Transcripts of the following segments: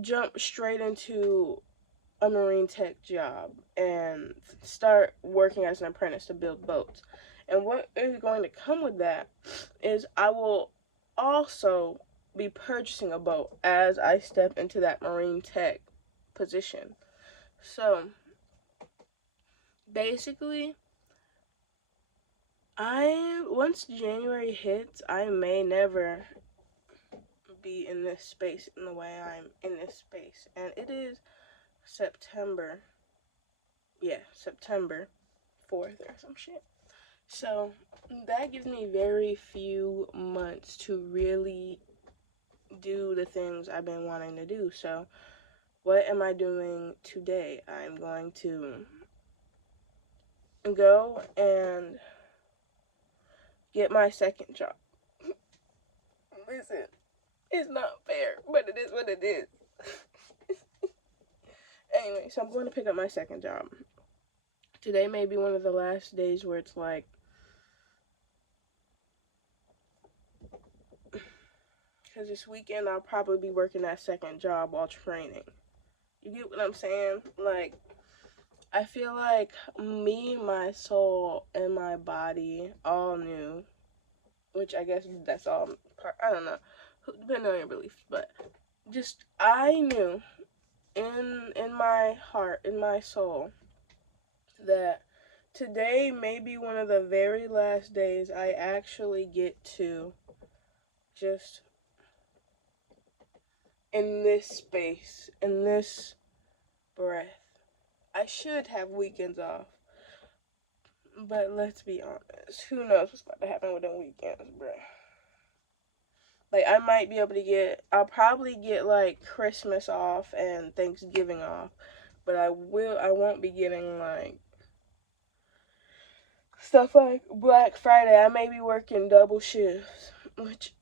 jump straight into a marine tech job and start working as an apprentice to build boats. And what is going to come with that is I will also be purchasing a boat as I step into that marine tech position. So basically, I once January hits, I may never be in this space in the way I'm in this space. And it is September. Yeah, September 4th or some shit. So that gives me very few months to really do the things I've been wanting to do. So what am I doing today? I'm going to go and get my second job. Listen, it's not fair, but it is what it is. Anyway, so I'm going to pick up my second job. Today may be one of the last days where it's like, because this weekend I'll probably be working that second job while training. You get what I'm saying? Like, I feel like me, my soul, and my body all knew, which I guess that's all part, I don't know, depending on your beliefs, but just I knew in my heart, in my soul, that today may be one of the very last days I actually get to just in this space, in this breath. I should have weekends off. But let's be honest, who knows what's about to happen with them weekends, bruh. Like, I might be able to I'll probably get, like, Christmas off and Thanksgiving off. But I won't be getting, like, stuff like Black Friday. I may be working double shifts, which,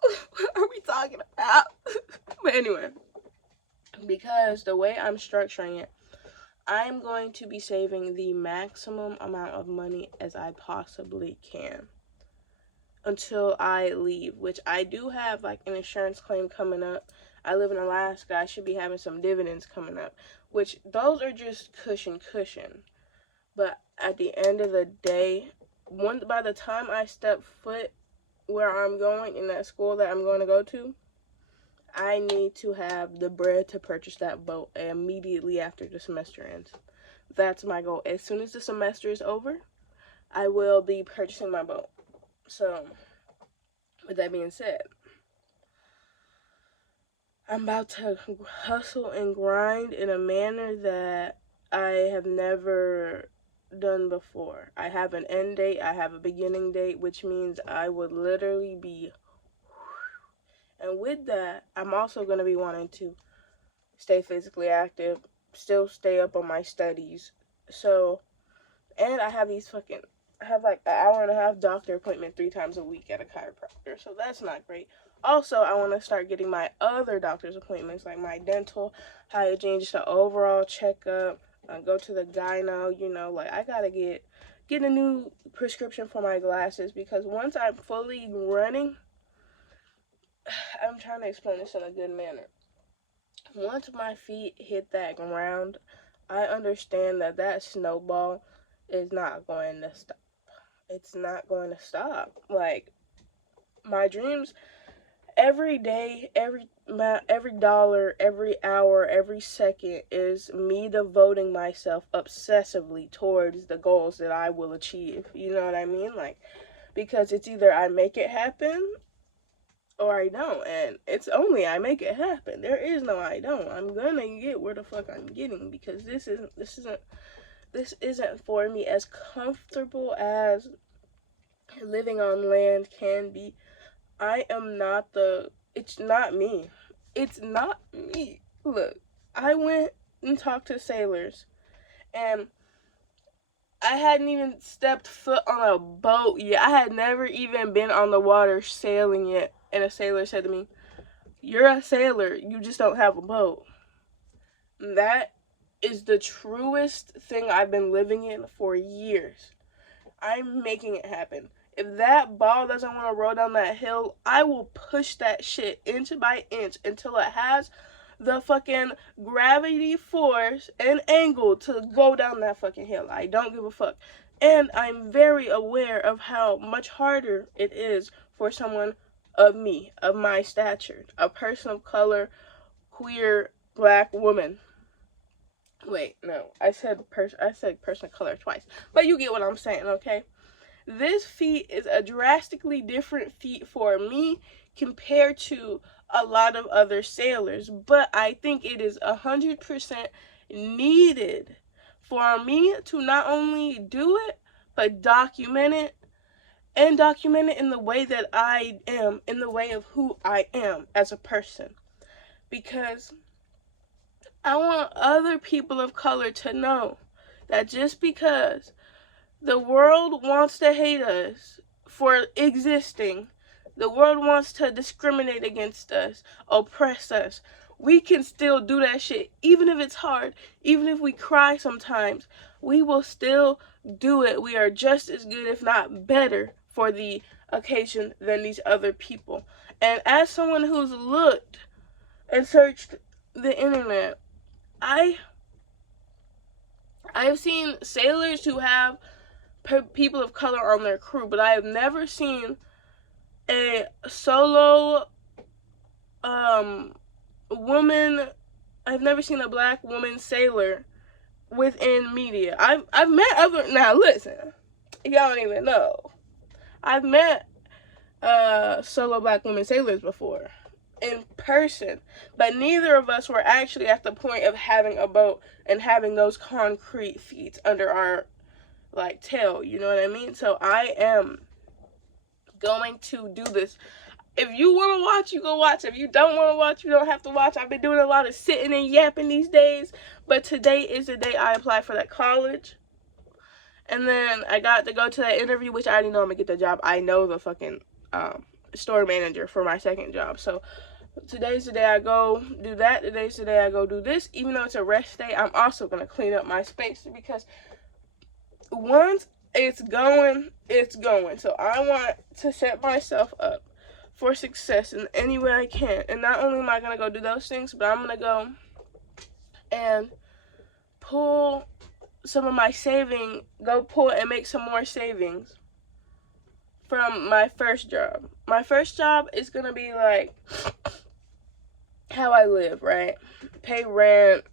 what are we talking about? But anyway, because the way I'm structuring it, I'm going to be saving the maximum amount of money as I possibly can until I leave, which I do have like an insurance claim coming up. I live in Alaska. I should be having some dividends coming up, which those are just cushion. But at the end of the day, by the time I step foot where I'm going in that school that I'm going to go to, I need to have the bread to purchase that boat immediately after the semester ends. That's my goal. As soon as the semester is over, I will be purchasing my boat. So, with that being said, I'm about to hustle and grind in a manner that I have never done before. I have an end date, I have a beginning date, which means I would literally be. And with that, I'm also going to be wanting to stay physically active, still stay up on my studies. So, and I have like an hour and a half doctor appointment 3 times a week at a chiropractor. So that's not great. Also, I want to start getting my other doctor's appointments, like my dental, hygiene, just an overall checkup, go to the gyno, like I got to get a new prescription for my glasses, because once I'm fully running, I'm trying to explain this in a good manner. Once my feet hit that ground, I understand that snowball is not going to stop. It's not going to stop. Like, my dreams, every day, every dollar, every hour, every second is me devoting myself obsessively towards the goals that I will achieve. You know what I mean? Like, because it's either I make it happen or I don't, and it's only I make it happen. There is no I don't. I'm gonna get where the fuck I'm getting, because this isn't for me. As comfortable as living on land can be, I am not it's not me. It's not me. Look, I went and talked to sailors, and I hadn't even stepped foot on a boat yet. I had never even been on the water sailing yet. And a sailor said to me, "You're a sailor, you just don't have a boat." And that is the truest thing I've been living in for years. I'm making it happen. If that ball doesn't want to roll down that hill, I will push that shit inch by inch until it has the fucking gravity force and angle to go down that fucking hill. I don't give a fuck. And I'm very aware of how much harder it is for someone of me, of my stature, a person of color, queer, black woman. Wait, no, I said person of color twice, but you get what I'm saying, okay? This feat is a drastically different feat for me compared to a lot of other sailors, but I think it is 100% needed for me to not only do it, but document it, and document it in the way that I am, in the way of who I am as a person. Because I want other people of color to know that just because the world wants to hate us for existing, the world wants to discriminate against us, oppress us, we can still do that shit. Even if it's hard, even if we cry sometimes, we will still do it. We are just as good, if not better, for the occasion than these other people. And as someone who's looked and searched the internet, I've seen sailors who have people of color on their crew, but I have never seen a solo woman. I've never seen a black woman sailor within media. I've met other, now listen, y'all don't even know, I've met solo black women sailors before in person, but neither of us were actually at the point of having a boat and having those concrete feet under our like tail, you know what I mean? So I am going to do this. If you want to watch, you go watch. If you don't want to watch, you don't have to watch. I've been doing a lot of sitting and yapping these days, but today is the day I applied for that college. And then I got to go to that interview, which I already know I'm gonna get the job. I know the fucking store manager for my second job. So today's the day I go do that. Today's the day I go do this. Even though it's a rest day, I'm also gonna clean up my space, because once it's going, it's going. So I want to set myself up for success in any way I can. And not only am I gonna go do those things, but I'm gonna go and pull some of my saving, and make some more savings from my first job. My first job is gonna be like how I live, right? Pay rent,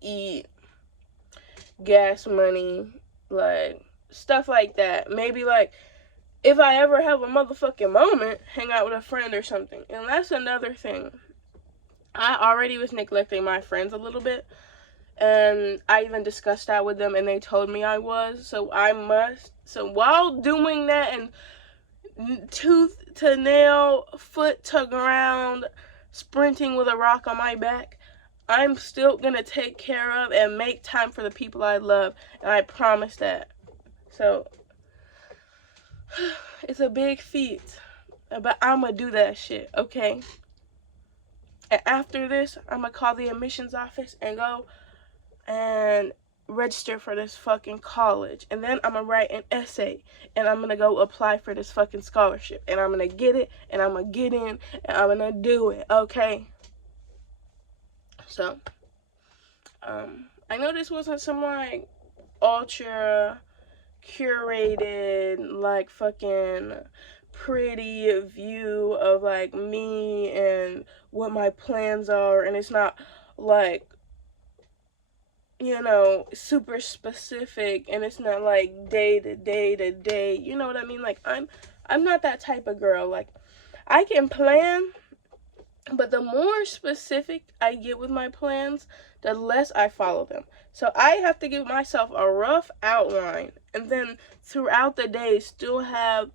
eat, gas money, like stuff like that. Maybe like if I ever have a motherfucking moment, hang out with a friend or something. And that's another thing. I already was neglecting my friends a little bit, and I even discussed that with them, and they told me I was. So while doing that, and tooth to nail, foot to ground, sprinting with a rock on my back, I'm still gonna take care of and make time for the people I love, and I promise that. So it's a big feat, but I'm gonna do that shit, okay? And after this, I'm gonna call the admissions office and go and register for this fucking college. And then I'm gonna write an essay, and I'm gonna go apply for this fucking scholarship, and I'm gonna get it, and I'm gonna get in, and I'm gonna do it, okay? So I know this wasn't some like ultra curated, like fucking pretty view of like me and what my plans are, and it's not like, you know, super specific, and it's not like day to day to day, you know what I mean? Like I'm not that type of girl. Like I can plan, but the more specific I get with my plans, the less I follow them. So I have to give myself a rough outline, and then throughout the day still have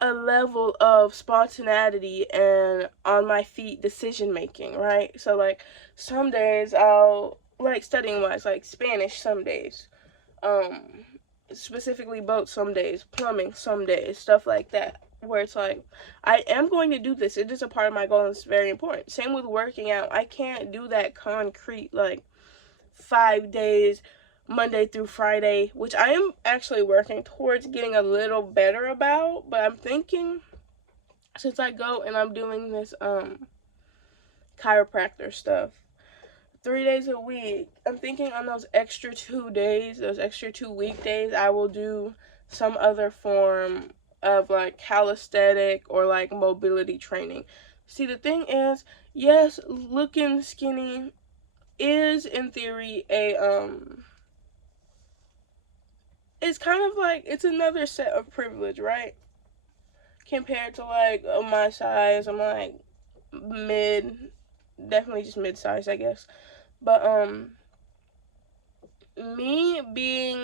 a level of spontaneity and on my feet decision making, right? So like some days I'll, like studying wise, like Spanish some days, specifically boats some days, plumbing some days, stuff like that, where it's like I am going to do this. It is a part of my goal, and it's very important. Same with working out. I can't do that concrete like 5 days, Monday through Friday, which I am actually working towards getting a little better about. But I'm thinking, since I go and I'm doing this chiropractor stuff. 3 days a week. I'm thinking on those extra 2 days, those extra 2 weekdays, I will do some other form of like calisthenic or like mobility training. See, the thing is, yes, looking skinny is in theory it's kind of like, it's another set of privilege, right? Compared to like my size, I'm like definitely just mid-size, I guess. But me being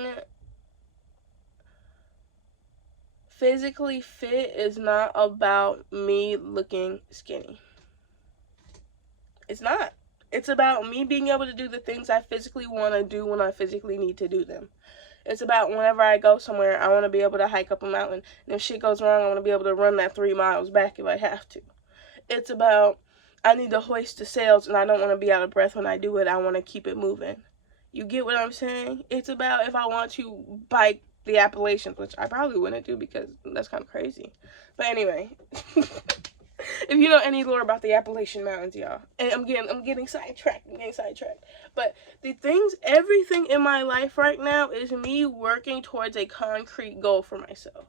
physically fit is not about me looking skinny. It's not. It's about me being able to do the things I physically want to do when I physically need to do them. It's about whenever I go somewhere, I want to be able to hike up a mountain. And if shit goes wrong, I want to be able to run that 3 miles back if I have to. It's about, I need to hoist the sails and I don't want to be out of breath when I do it. I want to keep it moving. You get what I'm saying? It's about if I want to bike the Appalachians, which I probably wouldn't do because that's kind of crazy. But anyway, if you know any lore about the Appalachian Mountains, y'all, and I'm getting sidetracked. But everything in my life right now is me working towards a concrete goal for myself.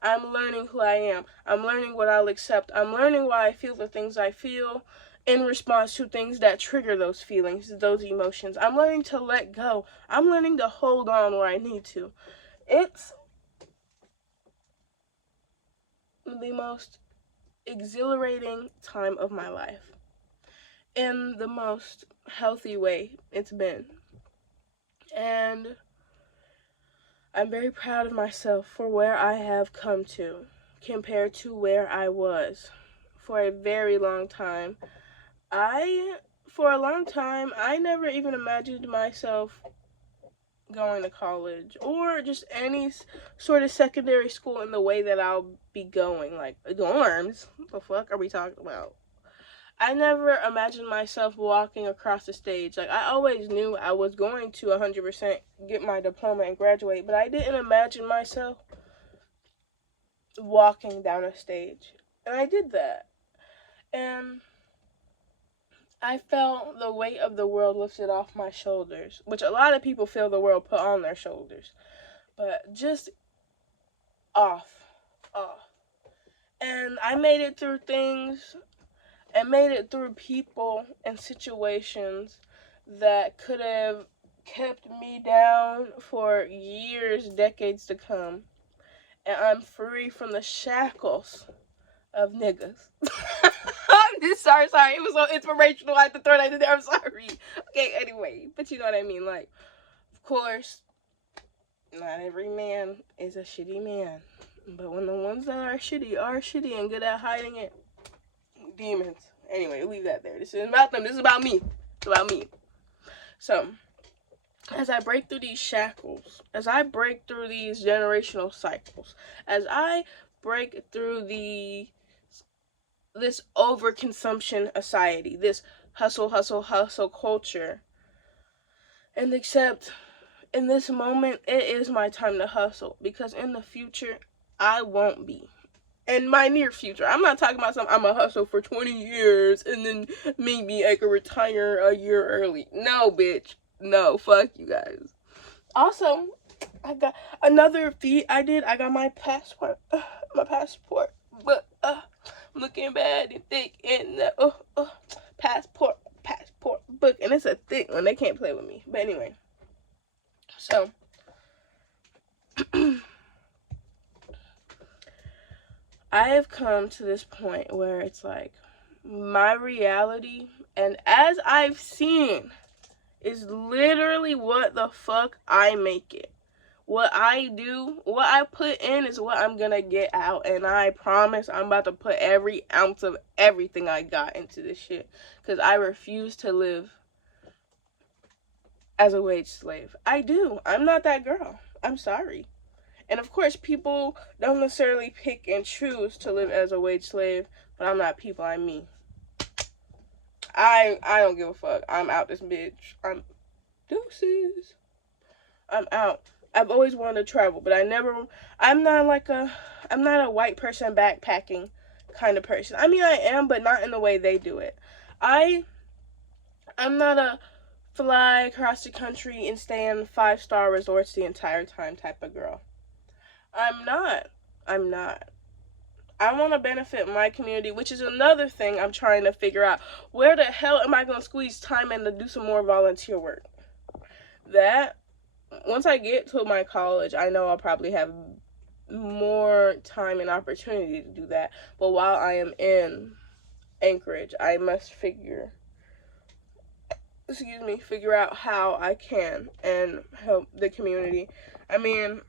I'm learning who I am. I'm learning what I'll accept. I'm learning why I feel the things I feel in response to things that trigger those feelings, those emotions. I'm learning to let go. I'm learning to hold on where I need to. It's the most exhilarating time of my life. In the most healthy way it's been. And I'm very proud of myself for where I have come to compared to where I was for a very long time. For a long time, I never even imagined myself going to college or just any sort of secondary school in the way that I'll be going. Like, dorms? What the fuck are we talking about? I never imagined myself walking across the stage. Like, I always knew I was going to 100% get my diploma and graduate, but I didn't imagine myself walking down a stage. And I did that. And I felt the weight of the world lifted off my shoulders, which a lot of people feel the world put on their shoulders. But just off. And I made it through things and made it through people and situations that could have kept me down for years, decades to come. And I'm free from the shackles of niggas. I'm just sorry. It was so inspirational. I had to throw that in there. I'm sorry. Okay, anyway. But you know what I mean. Like, of course, not every man is a shitty man. But when the ones that are shitty and good at hiding it, demons. Anyway, leave that there. This isn't about them. This is about me. It's about me. So, as I break through these shackles, as I break through these generational cycles, as I break through this overconsumption society, this hustle culture, and accept in this moment it is my time to hustle, because in the future I won't be. In my near future, I'm not talking about I'm a hustle for 20 years and then maybe I could retire a year early. No, bitch. No, fuck you guys. Also, I got another feat I did. I got my passport. But looking bad and thick in the passport book, and it's a thick one. They can't play with me. But anyway, so I have come to this point where it's like my reality, and as I've seen, is literally what the fuck I make it. What I do, what I put in is what I'm gonna get out. And I promise I'm about to put every ounce of everything I got into this shit. Because I refuse to live as a wage slave. I do. I'm not that girl. I'm sorry. And of course, people don't necessarily pick and choose to live as a wage slave. But I'm not people, I'm me. I don't give a fuck. I'm out this bitch. I'm deuces. I'm out. I've always wanted to travel, but I'm not a white person backpacking kind of person. I mean, I am, but not in the way they do it. I'm not a fly across the country and stay in 5-star resorts the entire time type of girl. I'm not. I'm not. I want to benefit my community, which is another thing I'm trying to figure out. Where the hell am I going to squeeze time in to do some more volunteer work? That, once I get to my college, I know I'll probably have more time and opportunity to do that. But while I am in Anchorage, I must figure out how I can and help the community. I mean,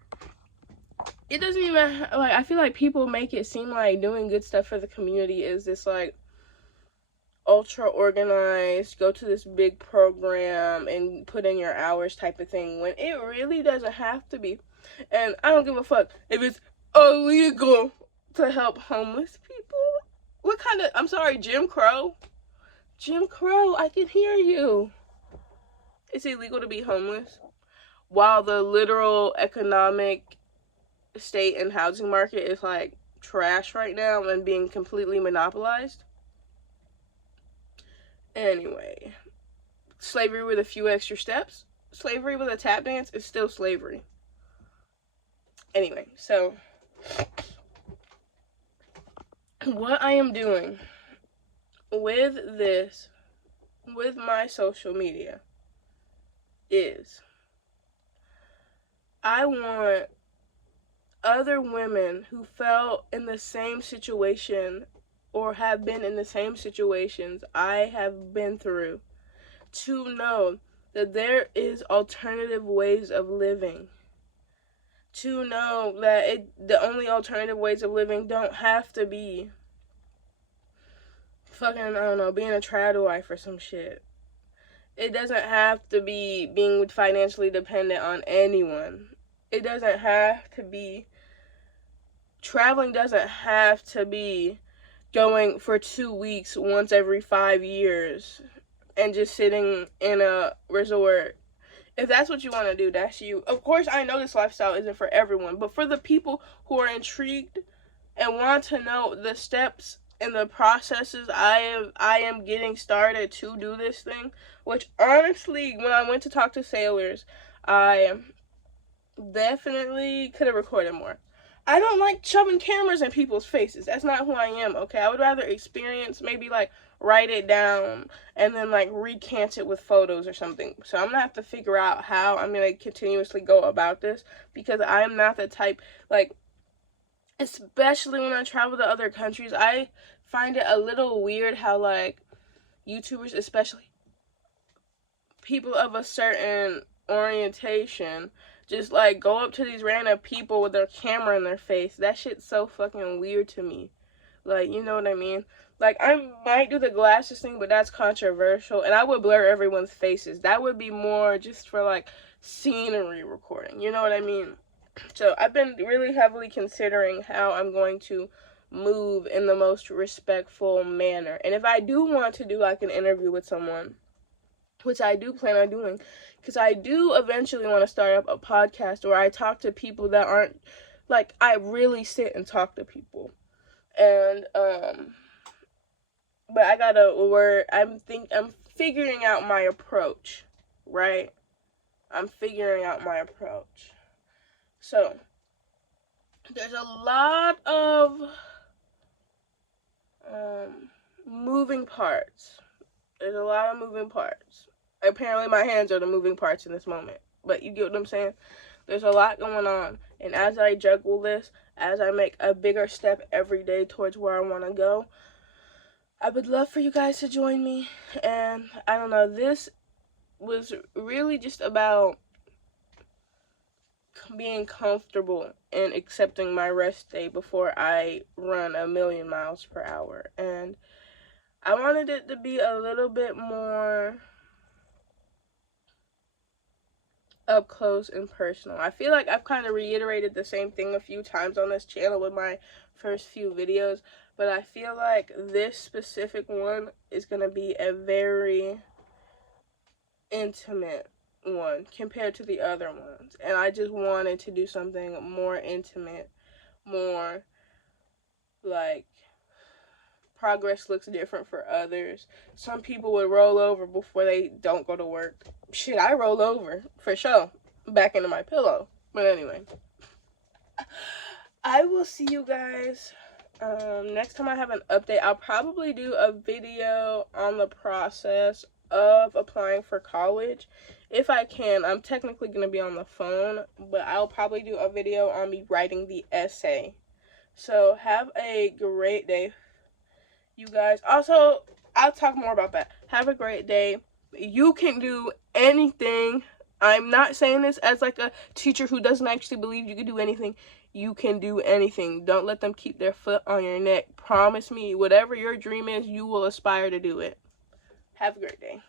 it doesn't even, like, I feel like people make it seem like doing good stuff for the community is this, like, ultra organized, go to this big program and put in your hours type of thing, when it really doesn't have to be. And I don't give a fuck if it's illegal to help homeless people. What kind of, I'm sorry, Jim Crow? Jim Crow, I can hear you. It's illegal to be homeless while the literal economic state and housing market is like trash right now and being completely monopolized. Anyway, slavery with a few extra steps. Slavery with a tap dance is still slavery. Anyway, so what I am doing with this, with my social media, is I want other women who felt in the same situation or have been in the same situations I have been through to know that there is alternative ways of living. To know that the only alternative ways of living don't have to be fucking, I don't know, being a trad wife or some shit. It doesn't have to be being financially dependent on anyone. It doesn't have to be, traveling doesn't have to be going for 2 weeks once every 5 years and just sitting in a resort. If that's what you want to do, that's you. Of course, I know this lifestyle isn't for everyone, but for the people who are intrigued and want to know the steps and the processes I am getting started to do this thing, which honestly, when I went to talk to sailors, I definitely could have recorded more. I don't like shoving cameras in people's faces. That's not who I am, okay? I would rather experience, maybe like write it down and then like recant it with photos or something. So I'm gonna have to figure out how I'm gonna continuously go about this, because I'm not the type, like, especially when I travel to other countries, I find it a little weird how, like, YouTubers, especially people of a certain orientation, just like go up to these random people with their camera in their face. That shit's so fucking weird to me. Like, you know what I mean? Like, I might do the glasses thing, but that's controversial, and I would blur everyone's faces. That would be more just for like scenery recording, you know what I mean? So I've been really heavily considering how I'm going to move in the most respectful manner. And if I do want to do like an interview with someone, which I do plan on doing, because I do eventually want to start up a podcast where I talk to people that aren't, like, I really sit and talk to people. And but I gotta I'm figuring out my approach, right? I'm figuring out my approach. So there's a lot of moving parts. There's a lot of moving parts. Apparently my hands are the moving parts in this moment. But you get what I'm saying? There's a lot going on. And as I juggle this, as I make a bigger step every day towards where I want to go, I would love for you guys to join me. And I don't know, this was really just about being comfortable and accepting my rest day before I run 1,000,000 miles per hour. And I wanted it to be a little bit more up close and personal. I feel like I've kind of reiterated the same thing a few times on this channel with my first few videos, but I feel like this specific one is going to be a very intimate one compared to the other ones. And I just wanted to do something more intimate, more like progress looks different for others. Some people would roll over before they don't go to work. Shit, I roll over for sure, back into my pillow. But anyway, I will see you guys next time I have an update. I'll probably do a video on the process of applying for college if I can. I'm technically going to be on the phone, but I'll probably do a video on me writing the essay. So have a great day, you guys. Also, I'll talk more about that. Have a great day. You can do anything. I'm not saying this as like a teacher who doesn't actually believe you can do anything. You can do anything. Don't let them keep their foot on your neck. Promise me, whatever your dream is, you will aspire to do it. Have a great day.